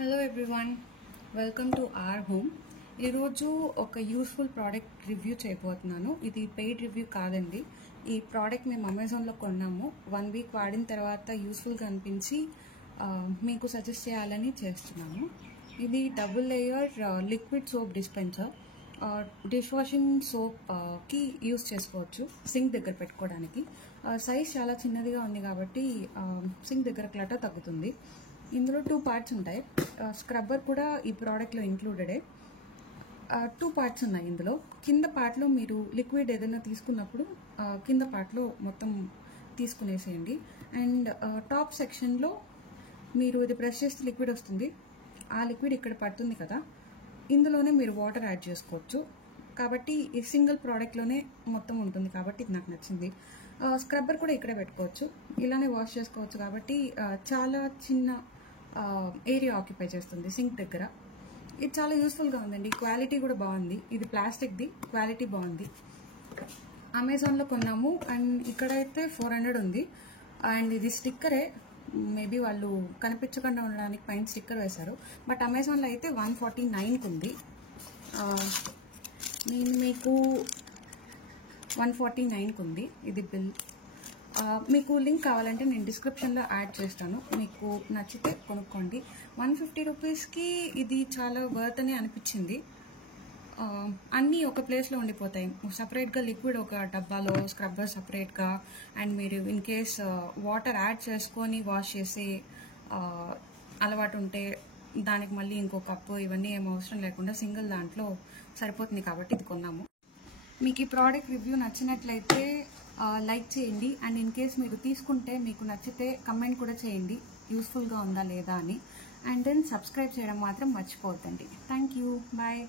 Hello everyone, welcome to our home. ఈరోజు ఒక useful product review చేయబోతున్నాను. ఇది పెయిడ్ రివ్యూ కాదండి. ఈ ప్రోడక్ట్ మేము అమెజాన్లో కొన్నాము. 1 వీక్ వాడిన తర్వాత యూస్ఫుల్గా అనిపించి మీకు సజెస్ట్ చేయాలని చేస్తున్నాను. ఇది double layer liquid soap dispenser. Dish washing సోప్కి యూస్ చేసుకోవచ్చు, సింక్ దగ్గర పెట్టుకోవడానికి. సైజ్ చాలా చిన్నదిగా ఉంది కాబట్టి సింక్ దగ్గర క్లటర్ తగ్గుతుంది. ఇందులో 2 పార్ట్స్ ఉంటాయి. స్క్రబ్బర్ కూడా ఈ ప్రోడక్ట్లో ఇంక్లూడెడే. 2 పార్ట్స్ ఉన్నాయి ఇందులో. కింద పార్ట్లో మీరు లిక్విడ్ ఏదైనా తీసుకున్నప్పుడు కింద పార్ట్లో మొత్తం తీసుకునేసేయండి. అండ్ టాప్ సెక్షన్లో మీరు ఇది ప్రెస్ చేస్తే లిక్విడ్ వస్తుంది. ఆ లిక్విడ్ ఇక్కడ పడుతుంది కదా, ఇందులోనే మీరు వాటర్ యాడ్ చేసుకోవచ్చు. కాబట్టి ఈ సింగిల్ ప్రోడక్ట్లోనే మొత్తం ఉంటుంది కాబట్టి ఇది నాకు నచ్చింది. స్క్రబ్బర్ కూడా ఇక్కడే పెట్టుకోవచ్చు, ఇలానే వాష్ చేసుకోవచ్చు. కాబట్టి చాలా చిన్న ఏరియా ఆక్యుపై చేస్తుంది సింక్ దగ్గర. ఇది చాలా యూస్ఫుల్గా ఉందండి. క్వాలిటీ కూడా బాగుంది. ఇది ప్లాస్టిక్ది, క్వాలిటీ బాగుంది. అమెజాన్లో కొన్నాము అండ్ ఇక్కడైతే 400 ఉంది. అండ్ ఇది స్టిక్కరే, మేబీ వాళ్ళు కనిపించకుండా ఉండడానికి పైన స్టిక్కర్ వేశారు. బట్ అమెజాన్లో అయితే 149కి ఉంది. నేను మీకు 149కి ఉంది ఇది బిల్. మీకు లింక్ కావాలంటే నేను డిస్క్రిప్షన్లో యాడ్ చేస్తాను. మీకు నచ్చితే కొనుక్కోండి. 150 రూపీస్కి ఇది చాలా వర్త్ అని అనిపించింది. అన్నీ ఒక ప్లేస్లో ఉండిపోతాయి. సపరేట్గా లిక్విడ్ ఒక డబ్బాలో, స్క్రబ్బర్ సపరేట్గా. అండ్ మీరు ఇన్ కేస్ వాటర్ యాడ్ చేసుకొని వాష్ చేసే అలవాటు ఉంటే దానికి మళ్ళీ ఇంకో కప్పు ఇవన్నీ ఏం అవసరం లేకుండా సింగిల్ దాంట్లో సరిపోతుంది కాబట్టి ఇది కొన్నాము. మీకు ఈ ప్రోడక్ట్ రివ్యూ నచ్చినట్లయితే లైక్ చేయండి. అండ్ ఇన్ కేస్ మీరు తీసుకుంటే మీకు నచ్చితే కమెంట్ కూడా చేయండి యూస్ఫుల్గా ఉందా లేదా అని. అండ్ దెన్ సబ్స్క్రైబ్ చేయడం మాత్రం మర్చిపోవద్దండి. Thank you, bye.